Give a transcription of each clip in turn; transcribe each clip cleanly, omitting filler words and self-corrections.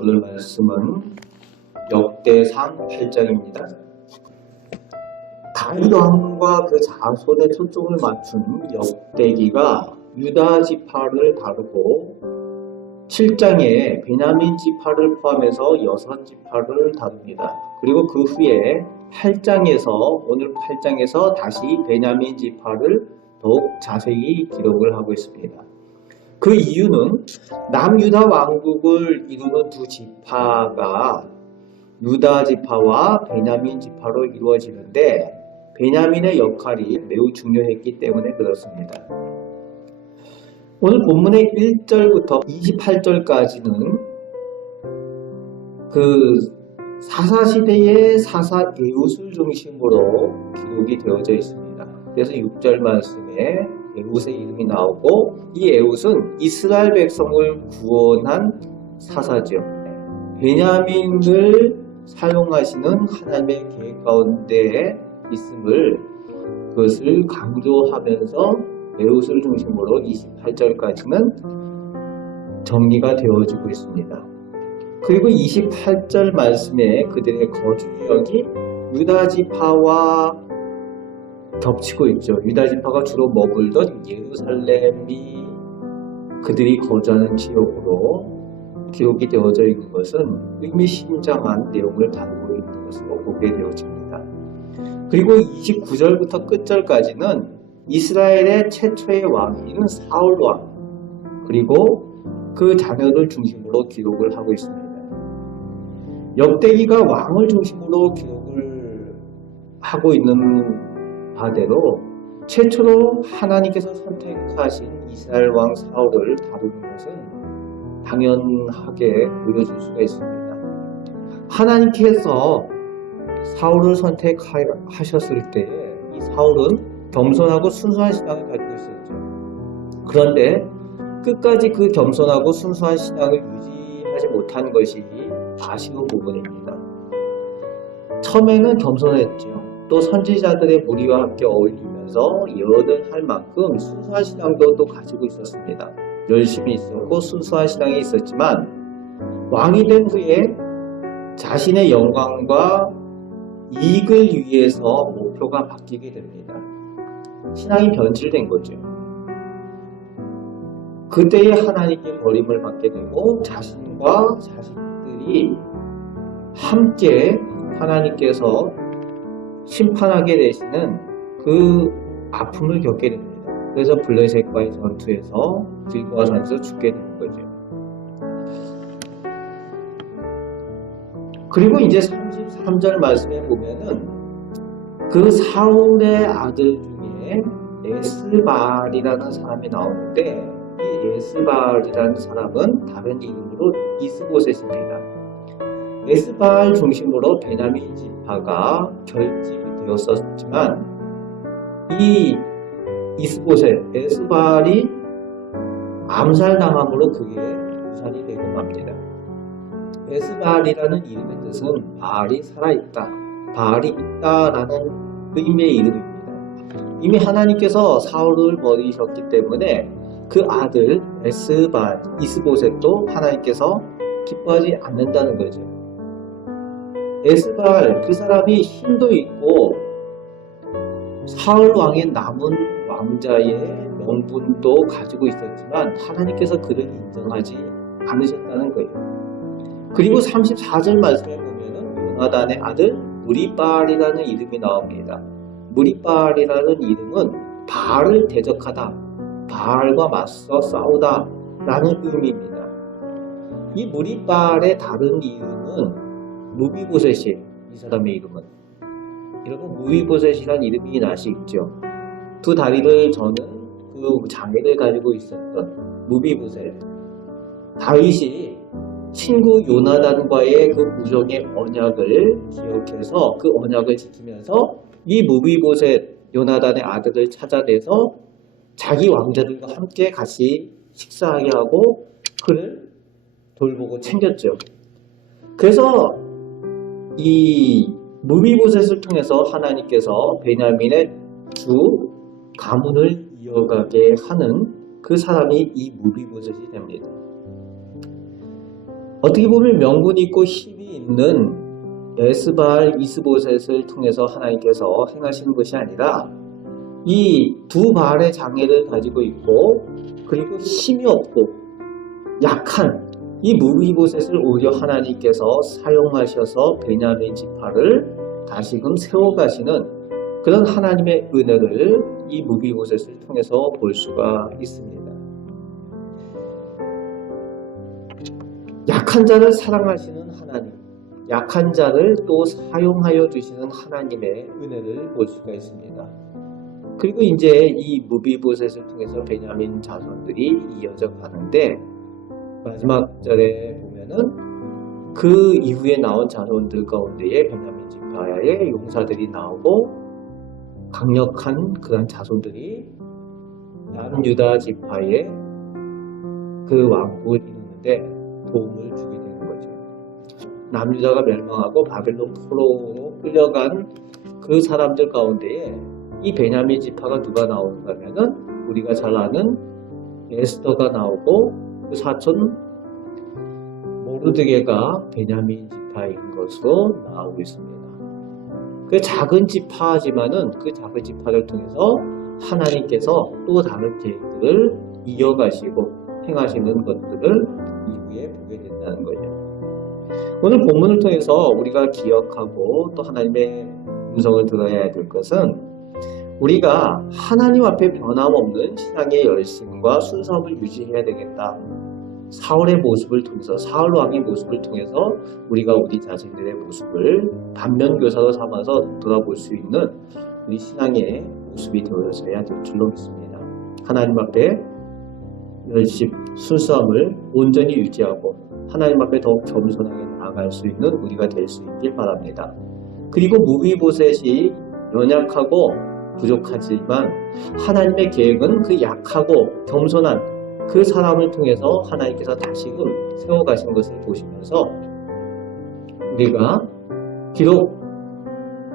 오늘 말씀은 역대상 8장입니다. 다윗 왕과 그 자손에 초점을 맞춘 역대기가 유다 지파를 다루고 7장에 베냐민 지파를 포함해서 6지파를 다룹니다. 그리고 그 후에 8장에서 오늘 8장에서 다시 베냐민 지파를 더욱 자세히 기록을 하고 있습니다. 그 이유는 남유다 왕국을 이루는 두 지파가 유다 지파와 베냐민 지파로 이루어지는데 베냐민의 역할이 매우 중요했기 때문에 그렇습니다. 오늘 본문의 1절부터 28절까지는 그 사사시대의 사사 에웃을 중심으로 기록이 되어져 있습니다. 그래서 6절 말씀에 에웃의 이름이 나오고 이 에웃은 이스라엘 백성을 구원한 사사죠. 베냐민을 사용하시는 하나님의 계획 가운데 있음을 그것을 강조하면서 에웃을 중심으로 28절까지는 정리가 되어지고 있습니다. 그리고 28절 말씀에 그들의 거주 지역이 유다 지파와 겹치고 있죠. 유다 지파가 주로 머물던 예루살렘이 그들이 거주하는 지역으로 기록이 되어져 있는 것은 의미심장한 내용을 다루고 있는 것으로 보게 되어집니다. 그리고 29절부터 끝절까지는 이스라엘의 최초의 왕인 사울 왕 그리고 그 자녀를 중심으로 기록을 하고 있습니다. 역대기가 왕을 중심으로 기록을 하고 있는 바대로 최초로 하나님께서 선택하신 이스라엘 왕 사울을 다루는 것은 당연하게 보여줄 수가 있습니다. 하나님께서 사울을 선택하셨을 때 이 사울은 겸손하고 순수한 신앙을 가지고 있었죠. 그런데 끝까지 그 겸손하고 순수한 신앙을 유지하지 못한 것이 아쉬운 부분입니다. 처음에는 겸손했죠. 또 선지자들의 무리와 함께 어울리면서 예언을 할 만큼 순수한 신앙도 또 가지고 있었습니다. 열심히 있었고 순수한 신앙이 있었지만 왕이 된 후에 자신의 영광과 이익을 위해서 목표가 바뀌게 됩니다. 신앙이 변질된 거죠. 그때에 하나님께 버림을 받게 되고 자신과 자식들이 함께 하나님께서 심판하게 되시는 그 아픔을 겪게 됩니다. 그래서 블레셋과의 전투에서 길보아 산에서 죽게 되는 거죠. 그리고 이제 33절 말씀에 보면은 그 사울의 아들 중에 에스발이라는 사람이 나오는데 이 에스발이라는 사람은 다른 이름으로 이스보셋입니다. 에스발 중심으로 베냐민 지파가 결집이 되었었지만 이 이스보셋, 에스발이 암살당함으로 그게 유산이 되고 맙니다. 에스발이라는 이름의 뜻은 바알이 살아있다, 바알이 있다라는 의미의 이름입니다. 이미 하나님께서 사울을 버리셨기 때문에 그 아들 에스발, 이스보셋도 하나님께서 기뻐하지 않는다는 거죠. 에스발, 그 사람이 힘도 있고 사울 왕의 남은 왕자의 명분도 가지고 있었지만 하나님께서 그를 인정하지 않으셨다는 거예요. 그리고 34절 말씀에 보면은 요나단의 아들 무리바알이라는 이름이 나옵니다. 무리바알이라는 이름은 바알을 대적하다, 바알과 맞서 싸우다 라는 의미입니다. 이 무리바알의 다른 이름은 무비보셋이 이 사람의 이름은 여러분 무비보셋이라는 이름이 아시죠? 두 다리를 저는 그 장애를 가지고 있었던 무비보셋. 다윗이 친구 요나단과의 그 우정의 언약을 기억해서 그 언약을 지키면서 이 무비보셋 요나단의 아들을 찾아내서 자기 왕자들과 함께 같이 식사하게 하고 그를 돌보고 챙겼죠. 그래서 이 무비보셋을 통해서 하나님께서 베냐민의 주 가문을 이어가게 하는 그 사람이 이 무비보셋이 됩니다. 어떻게 보면 명분 있고 힘이 있는 에스바알 이스보셋을 통해서 하나님께서 행하시는 것이 아니라 이 두 발의 장애를 가지고 있고 그리고 힘이 없고 약한 이 무비보셋을 오히려 하나님께서 사용하셔서 베냐민 지파를 다시금 세워가시는 그런 하나님의 은혜를 이 무비보셋을 통해서 볼 수가 있습니다. 약한 자를 사랑하시는 하나님, 약한 자를 또 사용하여 주시는 하나님의 은혜를 볼 수가 있습니다. 그리고 이제 이 무비보셋을 통해서 베냐민 자손들이 이어져 가는데 마지막 절에 보면은 그 이후에 나온 자손들 가운데에 베냐민 지파의 용사들이 나오고 강력한 그런 자손들이 남유다 지파의 그 왕국을 이루는데 도움을 주게 되는 거죠. 남유다가 멸망하고 바벨론 포로로 끌려간 그 사람들 가운데에 이 베냐민 지파가 누가 나오는가 하면은 우리가 잘 아는 에스더가 나오고 그 사촌 모르드게가 베냐민 지파인 것으로 나오고 있습니다. 그 작은 지파지만은 그 작은 지파를 통해서 하나님께서 또 다른 계획들을 이어가시고 행하시는 것들을 이후에 보게 된다는 거죠. 오늘 본문을 통해서 우리가 기억하고 또 하나님의 음성을 들어야 될 것은 우리가 하나님 앞에 변함없는 신앙의 열심과 순수함을 유지해야 되겠다. 사울의 모습을 통해서, 사울 왕의 모습을 통해서 우리가 우리 자신들의 모습을 반면교사로 삼아서 돌아볼 수 있는 우리 신앙의 모습이 되어져야 될 줄로 믿습니다. 하나님 앞에 열심, 순수함을 온전히 유지하고 하나님 앞에 더욱 겸손하게 나아갈 수 있는 우리가 될 수 있길 바랍니다. 그리고 무비보셋이 연약하고 부족하지만 하나님의 계획은 그 약하고 겸손한 그 사람을 통해서 하나님께서 다시금 세워가신 것을 보시면서 우리가 비록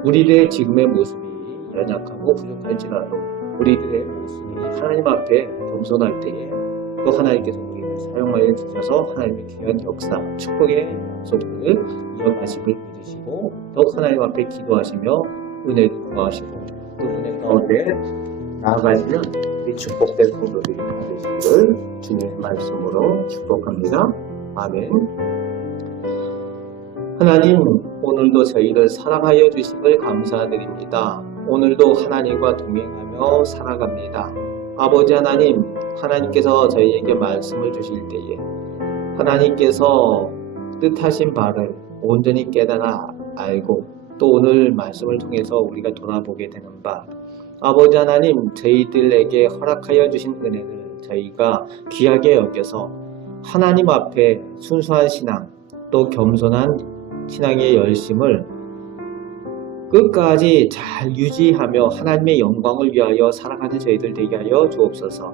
우리들의 지금의 모습이 연약하고 부족할지라도 우리들의 모습이 하나님 앞에 겸손할 때에 또 하나님께서 우리를 사용하여 주셔서 하나님의 귀한 역사, 축복의 약속들을 이어가심을 믿으시고 더욱 하나님 앞에 기도하시며 은혜를 구하시고 그 은혜 가운데 나아가시는 이 축복된 성도들이 되시기를 주님의 말씀으로 축복합니다. 아멘. 하나님, 오늘도 저희를 사랑하여 주심을 감사드립니다. 오늘도 하나님과 동행하며 살아갑니다. 아버지 하나님, 하나님께서 저희에게 말씀을 주실 때에 하나님께서 뜻하신 바를 온전히 깨달아 알고 또 오늘 말씀을 통해서 우리가 돌아보게 되는 바 아버지 하나님, 저희들에게 허락하여 주신 은혜를 저희가 귀하게 여겨서 하나님 앞에 순수한 신앙 또 겸손한 신앙의 열심을 끝까지 잘 유지하며 하나님의 영광을 위하여 살아가는 저희들 되게 하여 주옵소서.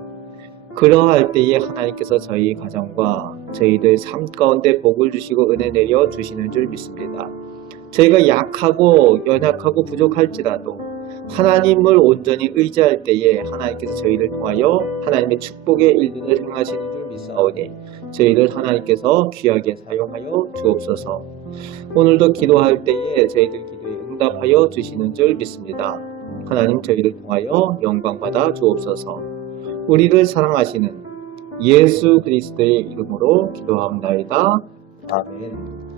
그러할 때에 하나님께서 저희 가정과 저희들 삶 가운데 복을 주시고 은혜 내려 주시는 줄 믿습니다. 저희가 약하고 연약하고 부족할지라도 하나님을 온전히 의지할 때에 하나님께서 저희를 통하여 하나님의 축복의 일들을 행하시는 줄 믿사오니 저희를 하나님께서 귀하게 사용하여 주옵소서. 오늘도 기도할 때에 저희들 기도에 응답하여 주시는 줄 믿습니다. 하나님 저희를 통하여 영광받아 주옵소서. 우리를 사랑하시는 예수 그리스도의 이름으로 기도합나이다. 아멘.